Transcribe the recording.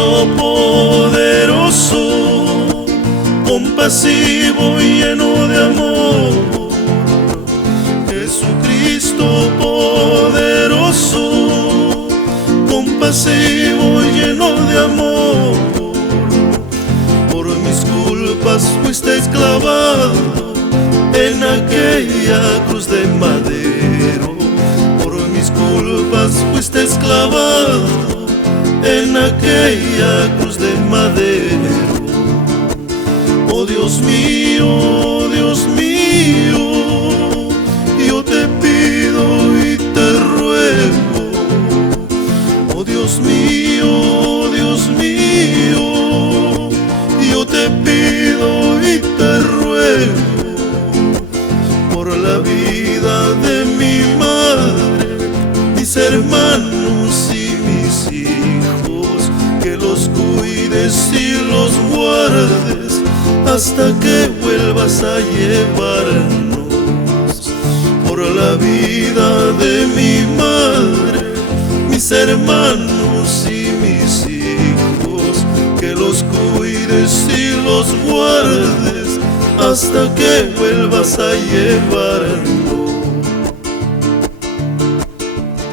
Cristo poderoso, compasivo y lleno de amor. Jesucristo poderoso, compasivo y lleno de amor. Por mis culpas fuiste clavado en aquella cruz de madero. Por mis culpas fuiste clavado en aquella cruz de madero. Oh Dios mío, yo te pido y te ruego. Oh Dios mío, yo te pido y te ruego por la vida de mi madre, mis hermanos y mis hijos, que los cuides y los guardes hasta que vuelvas a llevarnos. Por la vida de mi madre, mis hermanos y mis hijos, que los cuides y los guardes hasta que vuelvas a llevarnos.